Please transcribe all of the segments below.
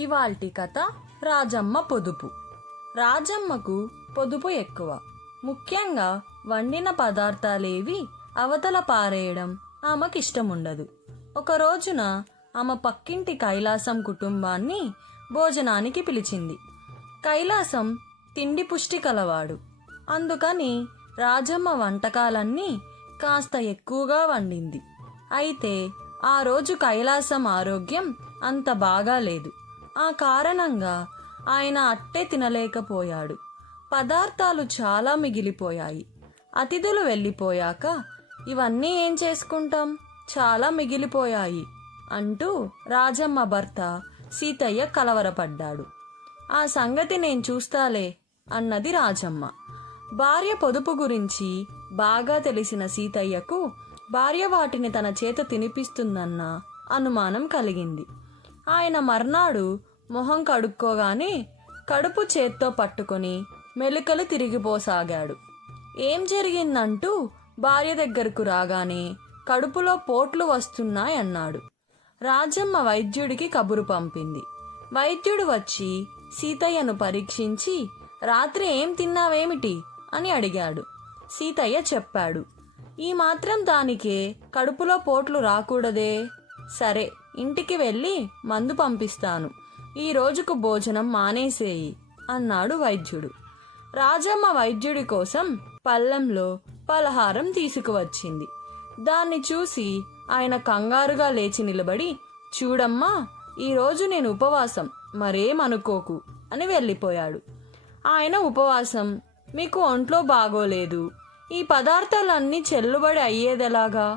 ఇవాల్టి కథ రాజమ్మ పొదుపు. రాజమ్మకు పొదుపు ఎక్కువ. ముఖ్యంగా వండిన పదార్థాలేవి అవతల పారేయడం ఆమెకిష్టముండదు. ఒక రోజున ఆమె పక్కింటి కైలాసం కుటుంబాన్ని భోజనానికి పిలిచింది. కైలాసం తిండి పుష్టి కలవాడు. అందుకని రాజమ్మ వంటకాలన్నీ కాస్త ఎక్కువగా వండింది. అయితే ఆ రోజు కైలాసం ఆరోగ్యం అంత బాగా లేదు. ఆ కారణంగా ఆయన అట్టే తినలేకపోయాడు. పదార్థాలు చాలా మిగిలిపోయాయి. అతిథులు వెళ్ళిపోయాక ఇవన్నీ ఏం చేసుకుంటాం, చాలా మిగిలిపోయాయి అంటూ రాజమ్మ భర్త సీతయ్య కలవరపడ్డాడు. ఆ సంగతి నేను చూస్తాలే అన్నది రాజమ్మ. భార్య పొదుపు గురించి బాగా తెలిసిన సీతయ్యకు భార్య వాటిని తన చేత తినిపిస్తుందన్న అనుమానం కలిగింది. ఆయన మర్నాడు మొహం కడుక్కోగానే కడుపు చేత్తో పట్టుకొని మెలికలు తిరిగిపోసాగాడు. ఏం జరిగిందంటూ భార్య దగ్గరకు రాగానే కడుపులో పోట్లు వస్తున్నాయన్నాడు. రాజమ్మ వైద్యుడికి కబురు పంపింది. వైద్యుడు వచ్చి సీతయ్యను పరీక్షించి రాత్రి ఏం తిన్నావేమిటి అని అడిగాడు. సీతయ్య చెప్పాడు. ఈ మాత్రం దానికే కడుపులో పోట్లు రాకూడదే. సరే, ఇంటికి వెళ్ళి మందు పంపిస్తాను, ఈ రోజుకు భోజనం మానేసేయి అన్నాడు వైద్యుడు. రాజమ్మ వైద్యుడి కోసం పళ్ళెంలో పలహారం తీసుకువచ్చింది. దాన్ని చూసి ఆయన కంగారుగా లేచి నిలబడి, చూడమ్మా, ఈరోజు నేను ఉపవాసం, మరేమనుకోకు అని వెళ్ళిపోయాడు. ఆయన ఉపవాసం, మీకు ఒంట్లో బాగోలేదు, ఈ పదార్థాలన్నీ చెల్లుబడి అయ్యేదెలాగా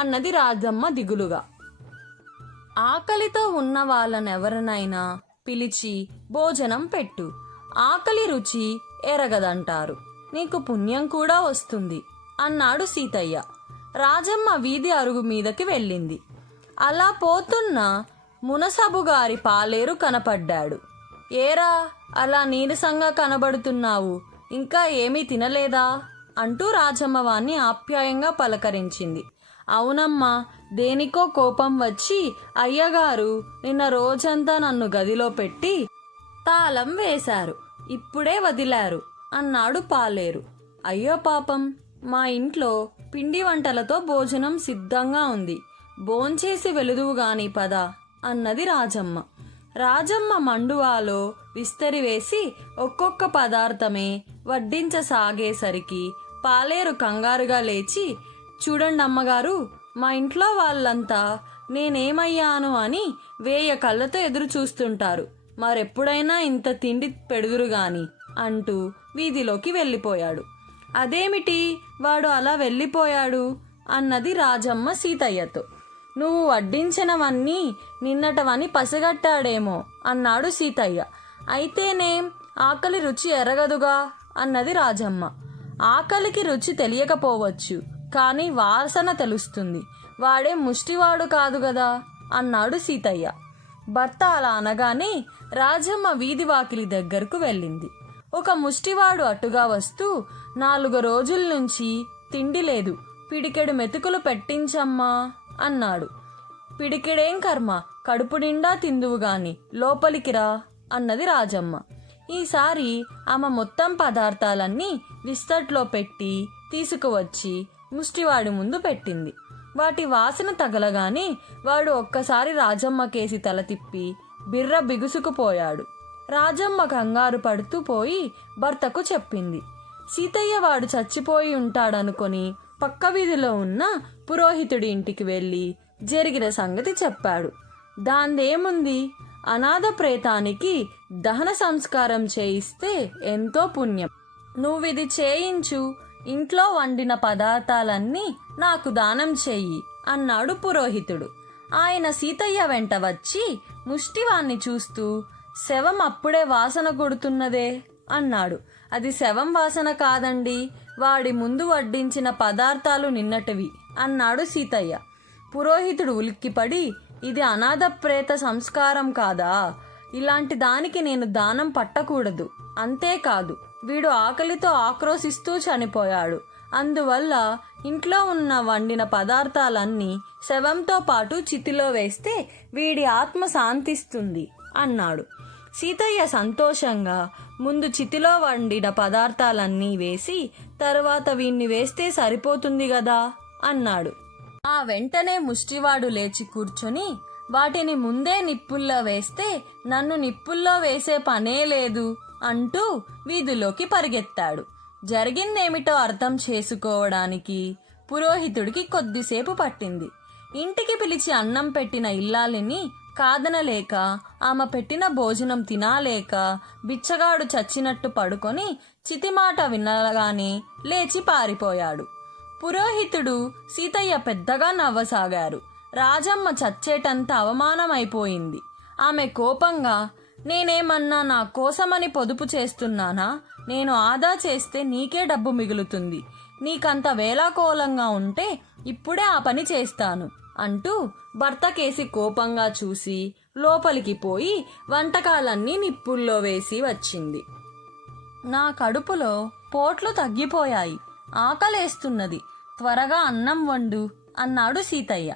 అన్నది రాజమ్మ దిగులుగా. ఆకలితో ఉన్న వాళ్ళనెవరినైనా పిలిచి భోజనం పెట్టు, ఆకలి రుచి ఎరగదంటారు, నీకు పుణ్యం కూడా వస్తుంది అన్నాడు సీతయ్య. రాజమ్మ వీధి అరుగు మీదకి వెళ్ళింది. అలా పోతున్న మునసబుగారి పాలేరు కనపడ్డాడు. ఏరా, అలా నీరసంగా కనబడుతున్నావు, ఇంకా ఏమీ తినలేదా అంటూ రాజమ్మ వాణ్ణి ఆప్యాయంగా పలకరించింది. అవునమ్మా, దేనికో కోపం వచ్చి అయ్యగారు నిన్న రోజంతా నన్ను గదిలో పెట్టి తాళం వేశారు, ఇప్పుడే వదిలారు అన్నాడు పాలేరు. అయ్యో పాపం, మా ఇంట్లో పిండి వంటలతో భోజనం సిద్ధంగా ఉంది, భోంచేసి వెలుదువుగాని పద అన్నది రాజమ్మ. రాజమ్మ మండువాలో విస్తరి వేసి ఒక్కొక్క పదార్థమే వడ్డించసాగేసరికి పాలేరు కంగారుగా లేచి, చూడండి అమ్మగారు, మా ఇంట్లో వాళ్ళంతా నేనేమయ్యాను అని వేయ కళ్ళతో ఎదురు చూస్తుంటారు, మరెప్పుడైనా ఇంత తిండి పెడుదురుగాని అంటూ వీధిలోకి వెళ్ళిపోయాడు. అదేమిటి వాడు అలా వెళ్ళిపోయాడు అన్నది రాజమ్మ సీతయ్యతో. నువ్వు వడ్డించినవన్నీ నిన్నటవని పసిగట్టాడేమో అన్నాడు సీతయ్య. అయితేనేం, ఆకలి రుచి ఎరగదుగా అన్నది రాజమ్మ. ఆకలికి రుచి తెలియకపోవచ్చు, కానీ వాసన తెలుస్తుంది, వాడే ముష్టివాడు కాదు గదా అన్నాడు సీతయ్య. భర్త అలా అనగానే రాజమ్మ వీధి వాకిలి దగ్గరకు వెళ్ళింది. ఒక ముష్టివాడు అటుగా వస్తూ, 4 రోజుల నుంచి తిండి లేదు, పిడికెడు మెతుకులు పెట్టించమ్మా అన్నాడు. పిడికెడేం కర్మ, కడుపు నిండా తిందువుగాని లోపలికి రా అన్నది రాజమ్మ. ఈసారి ఆమె మొత్తం పదార్థాలన్నీ విస్తట్లో పెట్టి తీసుకువచ్చి ముష్టివాడి ముందు పెట్టింది. వాటి వాసన తగలగానే వాడు ఒక్కసారి రాజమ్మ కేసి తల తిప్పి బిర్ర బిగుసుకుపోయాడు. రాజమ్మ కంగారు పడుతూ పోయి భర్తకు చెప్పింది. సీతయ్య వాడు చచ్చిపోయి ఉంటాడనుకొని పక్క వీధిలో ఉన్న పురోహితుడి ఇంటికి వెళ్ళి జరిగిన సంగతి చెప్పాడు. దాందేముంది, అనాథ ప్రేతానికి దహన సంస్కారం చేయిస్తే ఎంతో పుణ్యం, నువ్విది చేయించు, ఇంట్లో వండిన పదార్థాలన్నీ నాకు దానం చెయ్యి అన్నాడు పురోహితుడు. ఆయన సీతయ్య వెంట వచ్చి ముష్టివాణ్ణి చూస్తూ, శవం అప్పుడే వాసన కొడుతున్నదే అన్నాడు. అది శవం వాసన కాదండి, వాడి ముందు వడ్డించిన పదార్థాలు నిన్నటివి అన్నాడు సీతయ్య. పురోహితుడు ఉలిక్కిపడి, ఇది అనాథ ప్రేత సంస్కారం కాదా, ఇలాంటి దానికి నేను దానం పట్టకూడదు, అంతేకాదు వీడు ఆకలితో ఆక్రోశిస్తూ చనిపోయాడు, అందువల్ల ఇంట్లో ఉన్న వండిన పదార్థాలన్నీ శవంతో పాటు చితిలో వేస్తే వీడి ఆత్మ శాంతిస్తుంది అన్నాడు. సీతయ్య సంతోషంగా ముందు చితిలో వండిన పదార్థాలన్నీ వేసి తరువాత వీణ్ణి వేస్తే సరిపోతుంది గదా అన్నాడు. ఆ వెంటనే ముష్టివాడు లేచి కూర్చొని వాటిని ముందే నిప్పుల్లో వేస్తే నన్ను నిప్పుల్లో వేసే పనే లేదు అంటూ వీధిలోకి పరిగెత్తాడు. జరిగిందేమిటో అర్థం చేసుకోవడానికి పురోహితుడికి కొద్దిసేపు పట్టింది. ఇంటికి పిలిచి అన్నం పెట్టిన ఇల్లాలిని కాదనలేక ఆమె పెట్టిన భోజనం తినాలేక బిచ్చగాడు చచ్చినట్టు పడుకొని చితిమాట వినగానే లేచి పారిపోయాడు. పురోహితుడు సీతయ్య పెద్దగా నవ్వసాగారు. రాజమ్మ చచ్చేటంత అవమానమైపోయింది. ఆమె కోపంగా, నేనేమన్నా నా కోసమని పొదుపు చేస్తున్నానా? నేను ఆదా చేస్తే నీకే డబ్బు మిగులుతుంది. నీకంత వేలాకోలంగా ఉంటే ఇప్పుడే ఆ పని చేస్తాను అంటూ భర్తకేసి కోపంగా చూసి లోపలికి పోయి వంటకాలన్నీ నిప్పుల్లో వేసి వచ్చింది. నా కడుపులో పోట్లు తగ్గిపోయాయి, ఆకలేస్తున్నది, త్వరగా అన్నం వండు అన్నాడు సీతయ్య.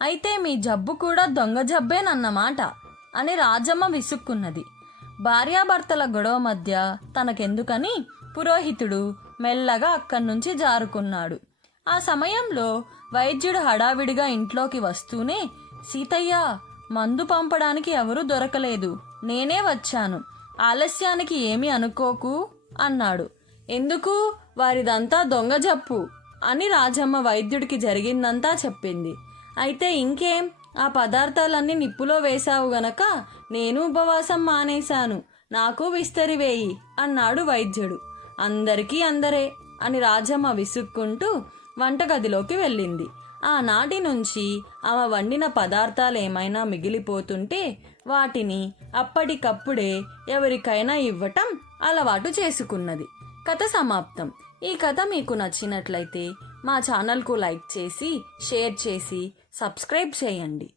అయితే మీ జబ్బు కూడా దొంగ జబ్బేనన్నమాట అని రాజమ్మ విసుక్కున్నది. భార్యాభర్తల గొడవ మధ్య తనకెందుకని పురోహితుడు మెల్లగా అక్కడి నుంచి జారుకున్నాడు. ఆ సమయంలో వైద్యుడు హడావిడిగా ఇంట్లోకి వస్తూనే, సీతయ్య, మందు పంపడానికి ఎవరూ దొరకలేదు, నేనే వచ్చాను, ఆలస్యానికి ఏమీ అనుకోకు అన్నాడు. ఎందుకు? వారిదంతా దొంగ జబ్బు అని రాజమ్మ వైద్యుడికి జరిగిందంతా చెప్పింది. అయితే ఇంకేం, ఆ పదార్థాలన్నీ నిప్పులో వేశావు గనక నేను ఉపవాసం మానేశాను, నాకు విస్తరి వేయి అన్నాడు వైద్యుడు. అందరికీ అందరే అని రాజమ్మ విసుక్కుంటూ వంటగదిలోకి వెళ్ళింది. ఆనాటి నుంచి ఆమె వండిన పదార్థాలు ఏమైనా మిగిలిపోతుంటే వాటిని అప్పటికప్పుడే ఎవరికైనా ఇవ్వటం అలవాటు చేసుకున్నది. కథ సమాప్తం. ఈ కథ మీకు నచ్చినట్లయితే మా ఛానల్కు లైక్ చేసి, షేర్ చేసి, సబ్స్క్రైబ్ చేయండి.